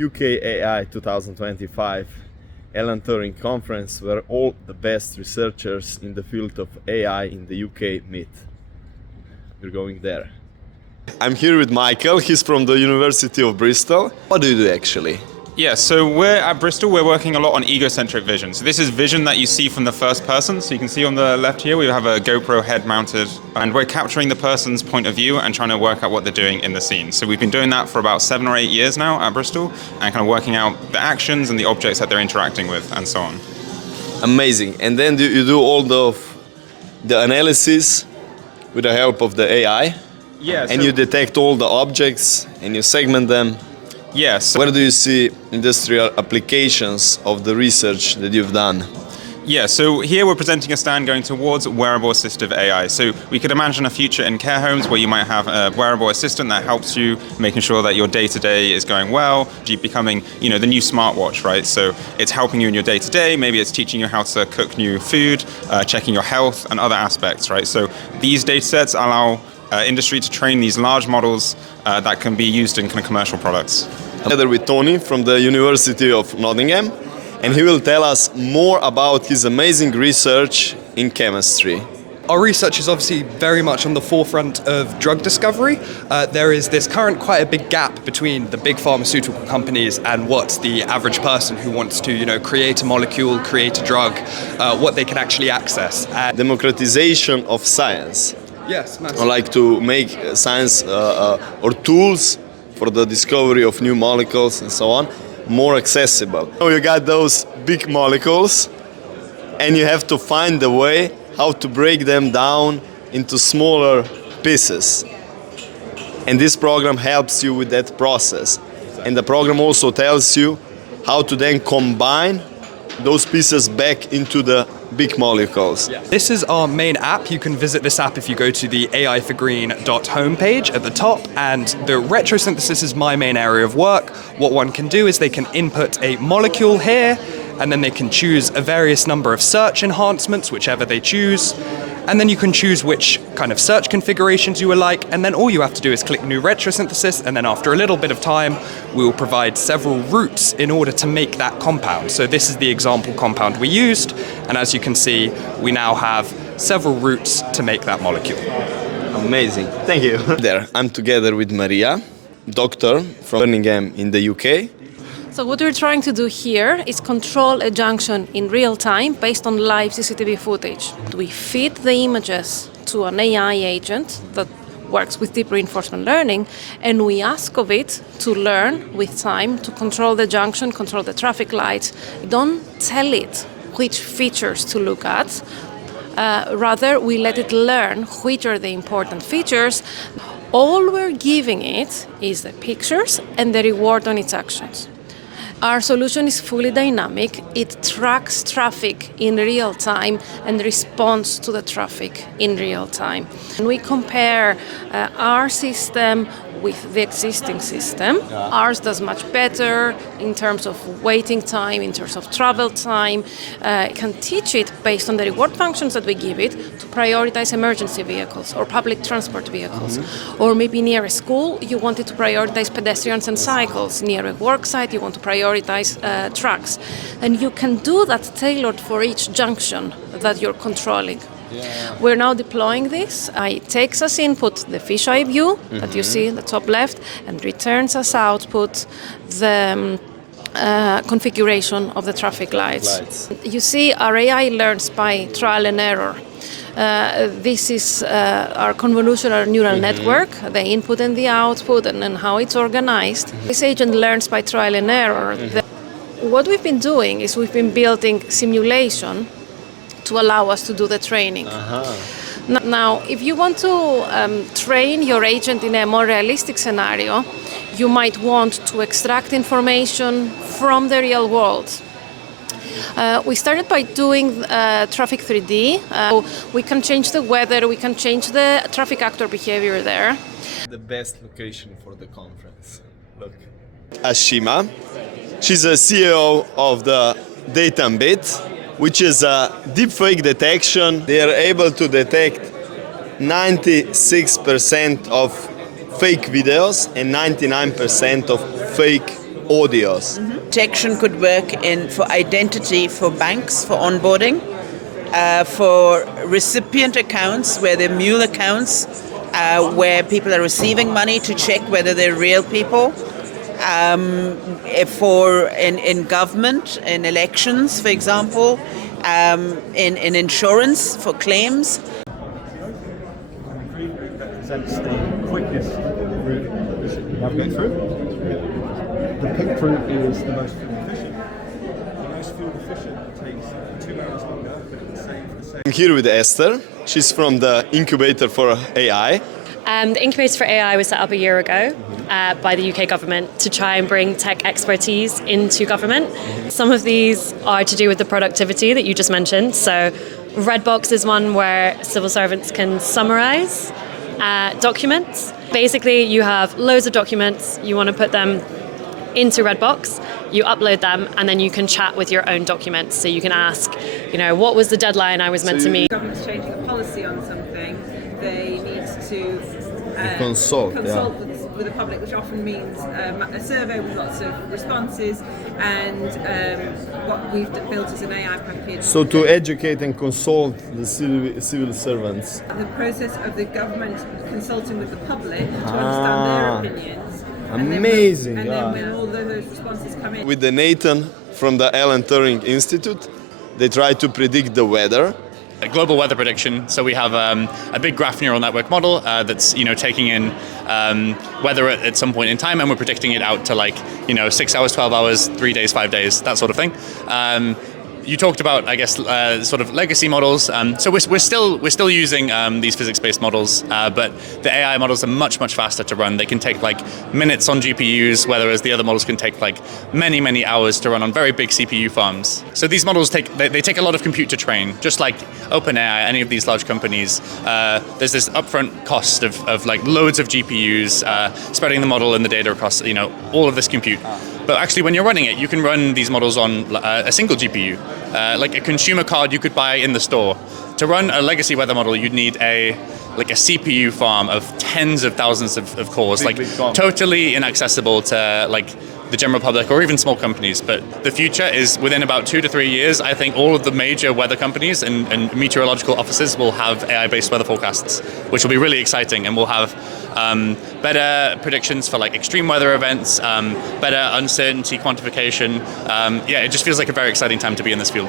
UK AI 2025 Alan Turing Conference, where all the best researchers in the field of AI in the UK meet. We're going there. I'm here with Michael. He's from the University of Bristol. What do you do actually? Yeah, so we're at Bristol, we're working a lot on egocentric vision. So this is vision that you see from the first person. So you can see on the left here, we have a GoPro head mounted, and we're capturing the person's point of view and trying to work out what they're doing in the scene. So we've been doing that for about 7 or 8 years now at Bristol, and kind of working out the actions and the objects that they're interacting with and so on. Amazing. And then you do all the analysis with the help of the AI? Yeah. And you detect all the objects and you segment them? Yes. Where do you see industrial applications of the research that you've done? Yeah, so here we're presenting a stand going towards wearable assistive AI. So we could imagine a future in care homes where you might have a wearable assistant that helps you, making sure that your day-to-day is going well, becoming, the new smartwatch, right? So it's helping you in your day-to-day, maybe it's teaching you how to cook new food, checking your health and other aspects, right? So these data sets allow industry to train these large models that can be used in kind of commercial products. Together with Tony from the University of Nottingham, and he will tell us more about his amazing research in chemistry. Our research is obviously very much on the forefront of drug discovery. There is this current quite a big gap between the big pharmaceutical companies and what the average person who wants to, create a molecule, create a drug, what they can actually access. Democratization of science. Yes, massive. I like to make science or tools for the discovery of new molecules and so on more accessible. You got those big molecules and you have to find a way how to break them down into smaller pieces. And this program helps you with that process. And the program also tells you how to then combine those pieces back into the big molecules. Yeah. This is our main app. You can visit this app if you go to the aiforgreen.homepage at the top, and the retrosynthesis is my main area of work. What one can do is they can input a molecule here, and then they can choose a various number of search enhancements, whichever they choose. And then you can choose which kind of search configurations you would like, and then all you have to do is click New Retrosynthesis, and then after a little bit of time, we will provide several routes in order to make that compound. So this is the example compound we used, and as you can see, we now have several routes to make that molecule. Amazing. Thank you. There, I'm together with Maria, doctor from Nottingham in the UK. So what we're trying to do here is control a junction in real time based on live CCTV footage. We feed the images to an AI agent that works with deep reinforcement learning, and we ask of it to learn with time to control the junction, control the traffic lights. We don't tell it which features to look at. Rather, we let it learn which are the important features. All we're giving it is the pictures and the reward on its actions. Our solution is fully dynamic. It tracks traffic in real time and responds to the traffic in real time. And we compare our system with the existing system. Ours does much better in terms of waiting time, in terms of travel time. It can teach it based on the reward functions that we give it to prioritize emergency vehicles or public transport vehicles. Or maybe near a school, you want it to prioritize pedestrians and cycles. Near a work site, you want to prioritize trucks. And you can do that tailored for each junction that you're controlling. We're now deploying this. It takes as input the fisheye view that you see in the top left and returns as output the configuration of the traffic lights. You see, our AI learns by trial and error. This is our convolutional neural network, the input and the output, and then how it's organized. This agent learns by trial and error. What we've been doing is we've been building simulation to allow us to do the training. Now, if you want to train your agent in a more realistic scenario, you might want to extract information from the real world. We started by doing traffic 3D. We can change the weather, we can change the traffic actor behavior there. The best location for the conference. Look. Ashima, she's a CEO of the Datambit, which is a deepfake detection. They are able to detect 96% of fake videos and 99% of fake audios. Detection could work for identity for banks, for onboarding, for recipient accounts, where they're mule accounts, where people are receiving money to check whether they're real people, in government, in elections, for example, in insurance for claims. Represents the quickest route to navigate through. The pink route is the most fuel efficient. The most fuel efficient takes 2 hours longer, but it would save the same. I'm here with Esther. She's from the Incubator for AI. The Incubator for AI was set up a year ago by the UK government to try and bring tech expertise into government. Some of these are to do with the productivity that you just mentioned. So Redbox is one where civil servants can summarise documents. Basically, you have loads of documents, you want to put them into Redbox, you upload them, and then you can chat with your own documents. So you can ask, what was the deadline I was meant to meet? If the government's changing a policy on something, they need to consult with the public, which often means a survey with lots of responses, and what we've built is an AI package. So to educate and consult the civil servants. The process of the government consulting with the public to understand their opinions. Amazing. And then when all those responses come in. With the Nathan from the Alan Turing Institute, they try to predict the weather. A global weather prediction. So we have a big graph neural network model that's taking in weather at some point in time, and we're predicting it out to 6 hours, 12 hours, 3 days, 5 days, that sort of thing. You talked about, I guess, sort of legacy models. So we're still using these physics-based models, but the AI models are much faster to run. They can take minutes on GPUs, whereas the other models can take many hours to run on very big CPU farms. So these models take a lot of compute to train, just like OpenAI, any of these large companies. There's this upfront cost of loads of GPUs, spreading the model and the data across all of this compute. But actually, when you're running it, you can run these models on a single GPU, like a consumer card you could buy in the store. To run a legacy weather model, you'd need a CPU farm of tens of thousands of cores, totally inaccessible to the general public or even small companies. But the future is within about 2 to 3 years. I think all of the major weather companies and meteorological offices will have AI-based weather forecasts, which will be really exciting, and we'll have better predictions for extreme weather events, better uncertainty quantification. It just feels like a very exciting time to be in this field.